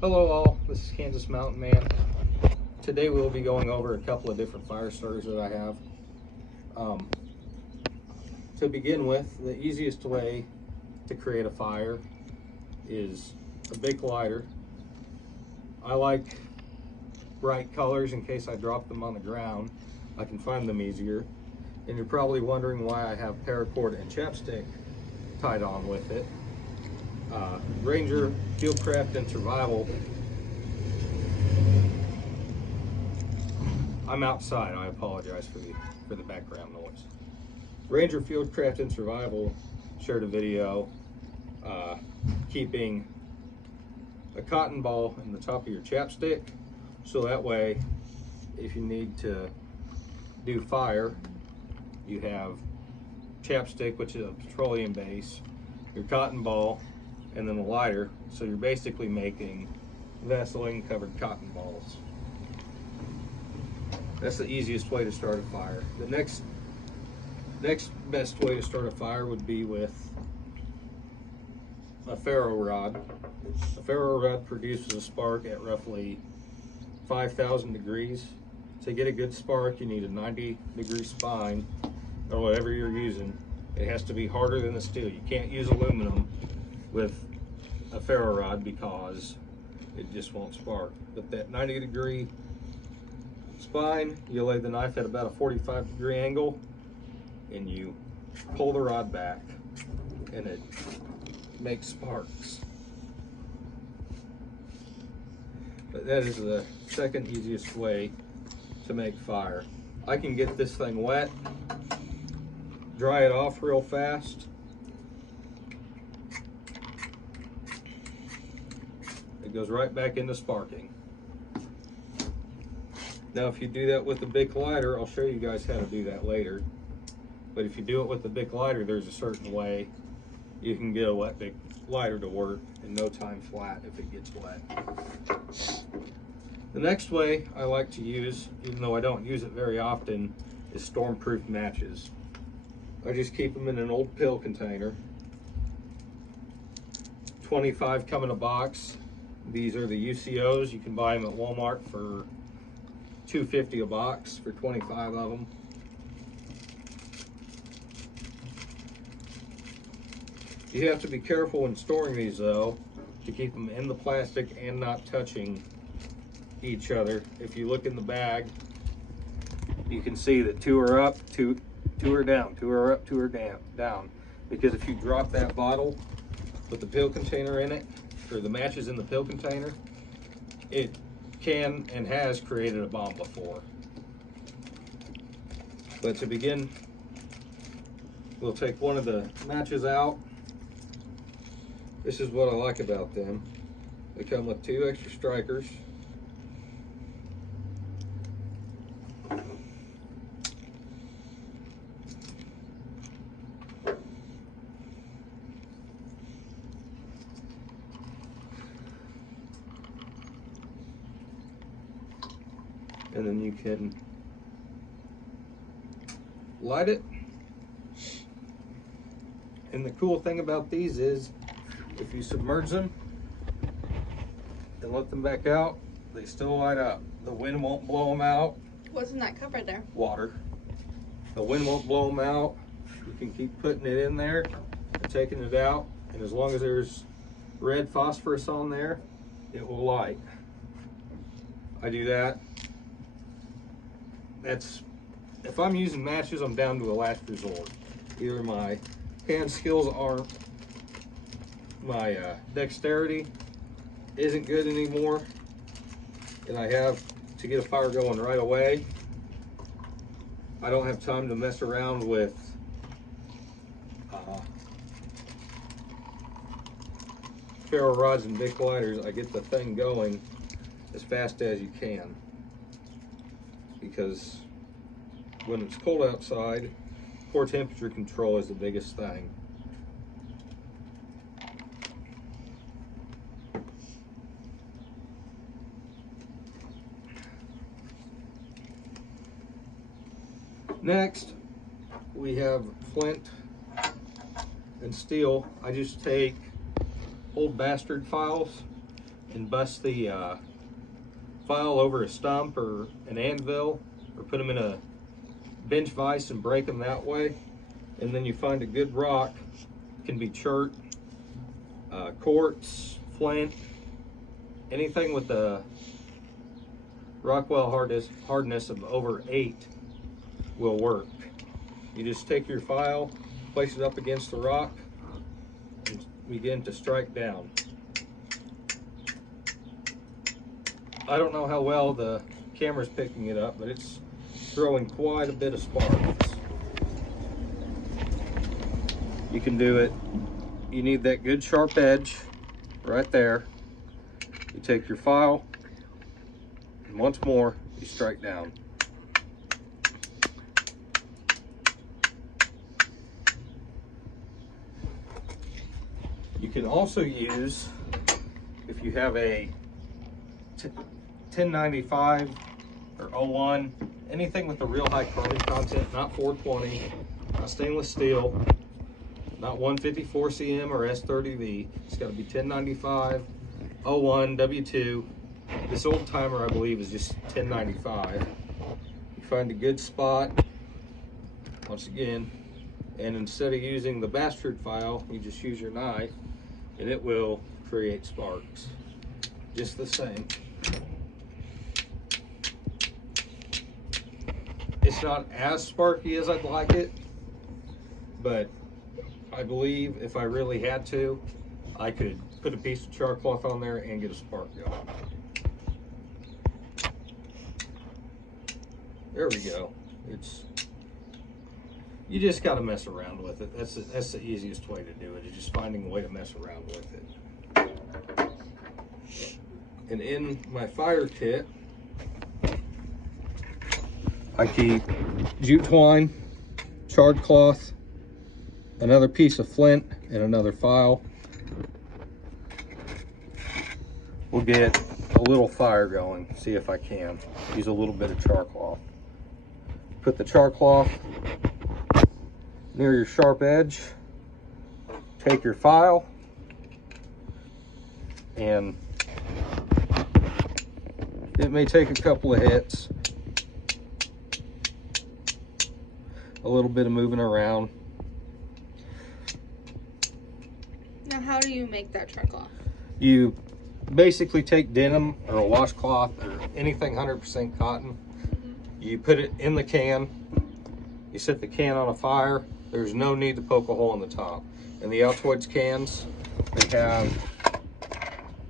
Hello all, this is Kansas Mountain Man. Today we'll be going over a couple of different fire starters that I have. To begin with, the easiest way to create a fire is a big lighter. I like bright colors in case I drop them on the ground. I can find them easier. And you're probably wondering why I have paracord and chapstick tied on with it. Ranger, Fieldcraft, and Survival. I'm outside, I apologize for the background noise. Ranger, Fieldcraft, and Survival shared a video keeping a cotton ball in the top of your chapstick, so that way if you need to do fire, you have chapstick, which is a petroleum base, your cotton ball, and then a lighter, so you're basically making Vaseline covered cotton balls. That's the easiest way to start a fire. The next best way to start a fire would be with a ferro rod. A ferro rod produces a spark at roughly 5,000 degrees. To get a good spark, you need a 90-degree spine, or whatever you're using. It has to be harder than the steel. You can't use aluminum with a ferro rod because it just won't spark. But that 90-degree spine, you lay the knife at about a 45-degree angle and you pull the rod back and it makes sparks. But that is the second easiest way to make fire. I can get this thing wet, dry it off real fast, it goes right back into sparking. Now if you do that with a big lighter, I'll show you guys how to do that later, but if you do it with a big lighter, there's a certain way you can get a wet big lighter to work in no time flat if it gets wet. The next way I like to use, even though I don't use it very often, is storm-proof matches. I just keep them in an old pill container. 25 come in a box. These are the UCOs. You can buy them at Walmart for $2.50 a box for 25 of them. You have to be careful when storing these though, to keep them in the plastic and not touching each other. If you look in the bag, you can see that two are up, two are down, two are up, two are down. Because if you drop that bottle with the pill container in it, or the matches in the pill container, it can and has created a bomb before. But to begin, we'll take one of the matches out. This is what I like about them. They come with 2 extra strikers. And then you can light it. And the cool thing about these is if you submerge them and let them back out, they still light up. The wind won't blow them out. What's in that cover there? Water. The wind won't blow them out. You can keep putting it in there and taking it out, and as long as there's red phosphorus on there, it will light. I do that. If I'm using matches, I'm down to a last resort. Either my hand skills aren't, my dexterity isn't good anymore, and I have to get a fire going right away. I don't have time to mess around with ferro rods and big lighters. I get the thing going as fast as you can, because when it's cold outside, core temperature control is the biggest thing. Next, we have Flint and Steel. I just take old bastard files and bust the file over a stump or an anvil, or put them in a bench vise and break them that way. And then you find a good rock, it can be chert, quartz, flint, anything with a Rockwell hardness of over 8 will work. You just take your file, place it up against the rock, and begin to strike down. I don't know how well the camera's picking it up, but it's throwing quite a bit of sparks. You can do it. You need that good sharp edge right there. You take your file, and once more, you strike down. You can also use, if you have a 1095 or 01, anything with a real high carbon content, not 420, not stainless steel, not 154 cm or S30V. It's got to be 1095, 01, W2. This old timer, I believe, is just 1095. You find a good spot, once again, and instead of using the Bastard file, you just use your knife, and it will create sparks, just the same. It's not as sparky as I'd like it, but I believe if I really had to, I could put a piece of char cloth on there and get a spark going. There we go. You just got to mess around with it. That's the easiest way to do it, is just finding a way to mess around with it. And in my fire kit, I keep jute twine, charred cloth, another piece of flint, and another file. We'll get a little fire going, see if I can. Use a little bit of char cloth. Put the char cloth near your sharp edge. Take your file and it may take a couple of hits, a little bit of moving around. Now, how do you make that char cloth? You basically take denim or a washcloth or anything 100% cotton. You put it in the can. You set the can on a fire. There's no need to poke a hole in the top. And the Altoids cans, they have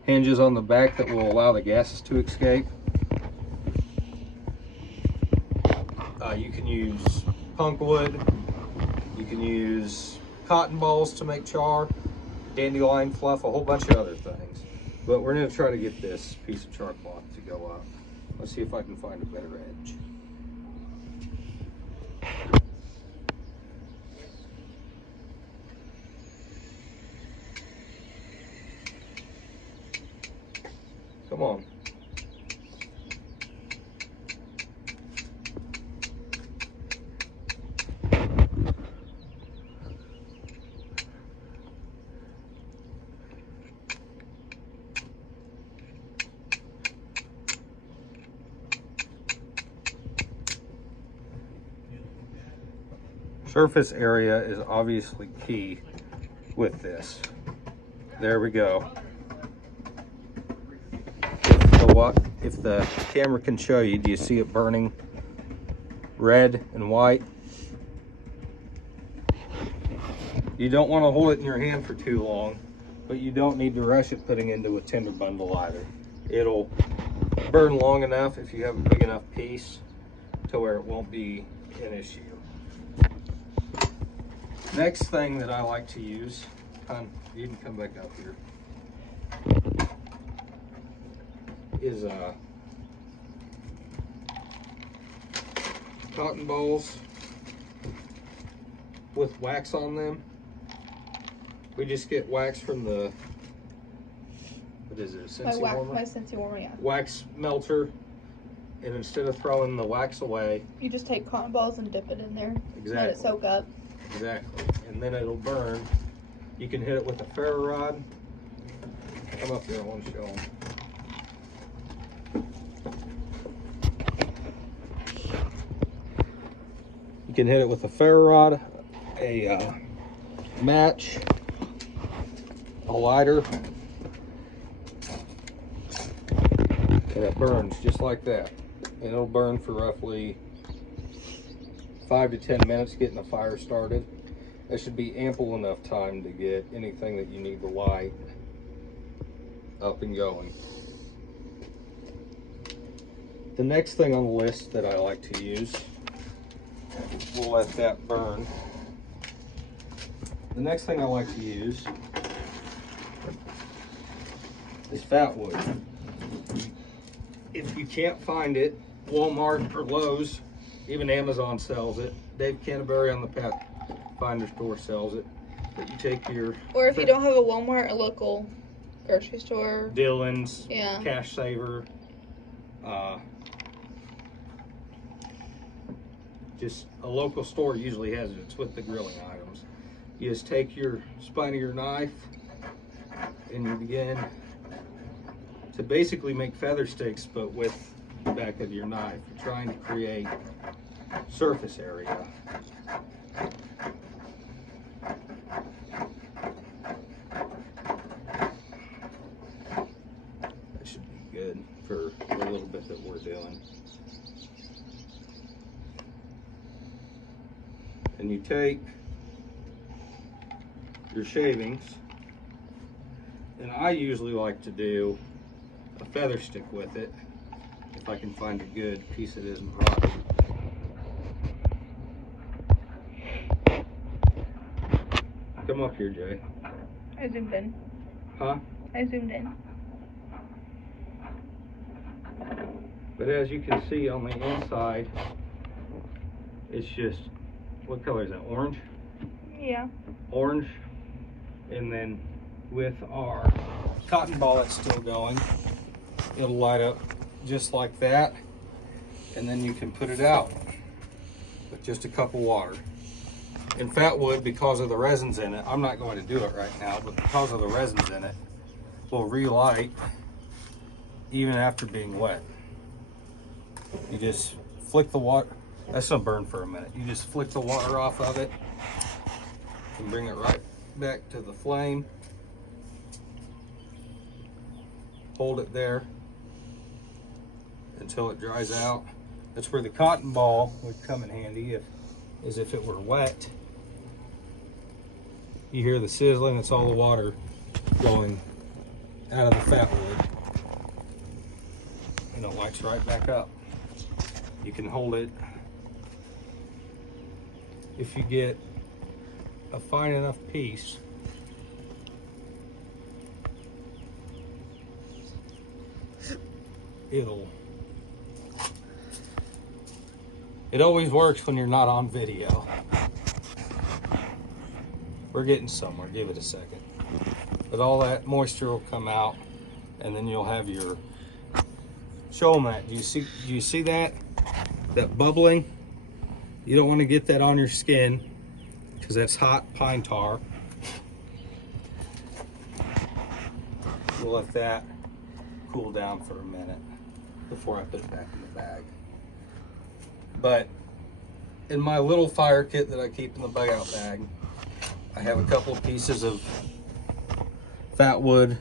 hinges on the back that will allow the gases to escape. You can use punk wood. You can use cotton balls to make char, dandelion fluff, a whole bunch of other things. But we're going to try to get this piece of char cloth to go up. Let's see if I can find a better edge. Come on. Surface area is obviously key with this. There we go. If the camera can show you, do you see it burning red and white? You don't want to hold it in your hand for too long, but you don't need to rush it putting into a tinder bundle either. It'll burn long enough if you have a big enough piece to where it won't be an issue. Next thing that I like to use, you can come back up here, is cotton balls with wax on them. We just get wax from the, what is it, Scentsy warmer? My Scentsy warmer, yeah. Wax melter, and instead of throwing the wax away, you just take cotton balls and dip it in there. Exactly. Let it soak up. Exactly, and then it'll burn. You can hit it with a ferro rod. Come up here, I want to show them. can hit it with a ferro rod, a match, a lighter, and it burns just like that. And it'll burn for roughly 5 to 10 minutes getting the fire started. That should be ample enough time to get anything that you need to light up and going. The next thing on the list that I like to use, we'll let that burn. The next thing I like to use is Fatwood. If you can't find it, Walmart or Lowe's, even Amazon sells it. Dave Canterbury on the Pathfinder store sells it. But you take your... Or if you don't have a Walmart, a local grocery store. Dillon's, Yeah. Cash Saver, just a local store usually has it. It's with the grilling items. You just take your spine of your knife and you begin to basically make feather sticks, but with the back of your knife. You're trying to create surface area. That should be good for the little bit that we're doing. And you take your shavings, and I usually like to do a feather stick with it if I can find a good piece that isn't rotten. Come up here, Jay. I zoomed in. Huh? I zoomed in. But as you can see on the inside, it's just, what color is that? Orange? Yeah. Orange. And then with our cotton ball that's still going, it'll light up just like that. And then you can put it out with just a cup of water. And Fatwood, because of the resins in it, I'm not going to do it right now, but because of the resins in it, will relight even after being wet. You just flick the water. That's gonna burn for a minute. You just flick the water off of it and bring it right back to the flame. Hold it there until it dries out. That's where the cotton ball would come in handy, if it were wet. You hear the sizzling, it's all the water going out of the Fatwood. And it lights right back up. You can hold it. If you get a fine enough piece, it always works when you're not on video. We're getting somewhere, give it a second. But all that moisture will come out, and then you'll have your, show them that. Do you see that? That bubbling? You don't want to get that on your skin because that's hot pine tar. We'll let that cool down for a minute before I put it back in the bag. But in my little fire kit that I keep in the bug out bag, I have a couple of pieces of Fatwood,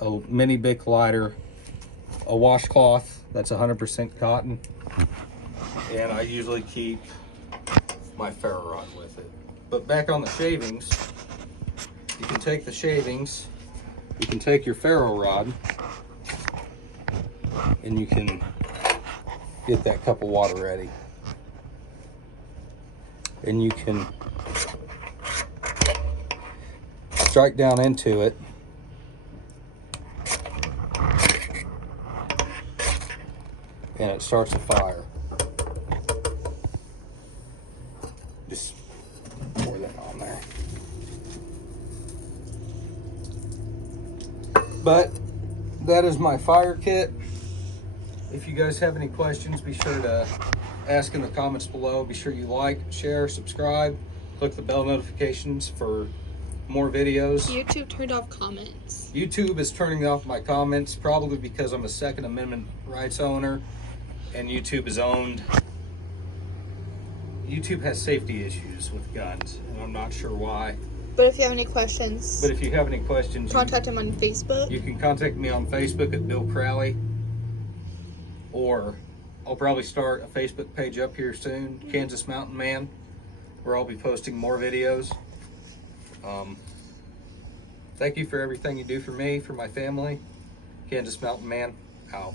a mini Bic lighter, a washcloth that's 100% cotton, and I usually keep my ferro rod with it. But back on the shavings, you can take the shavings, you can take your ferro rod, and you can get that cup of water ready. And you can strike down into it. And it starts a fire. Just pour that on there. But that is my fire kit. If you guys have any questions, be sure to ask in the comments below. Be sure you like, share, subscribe, click the bell notifications for more videos. YouTube turned off comments. YouTube is turning off my comments, probably because I'm a Second Amendment rights owner, and YouTube is owned YouTube has safety issues with guns, and I'm not sure why. But if you have any questions, But if you have any questions, contact him on Facebook. you can contact me on Facebook at Bill Crowley, or I'll probably start a Facebook page up here soon, Kansas Mountain Man, where I'll be posting more videos. Thank you for everything you do for me, for my family. Kansas Mountain Man, out.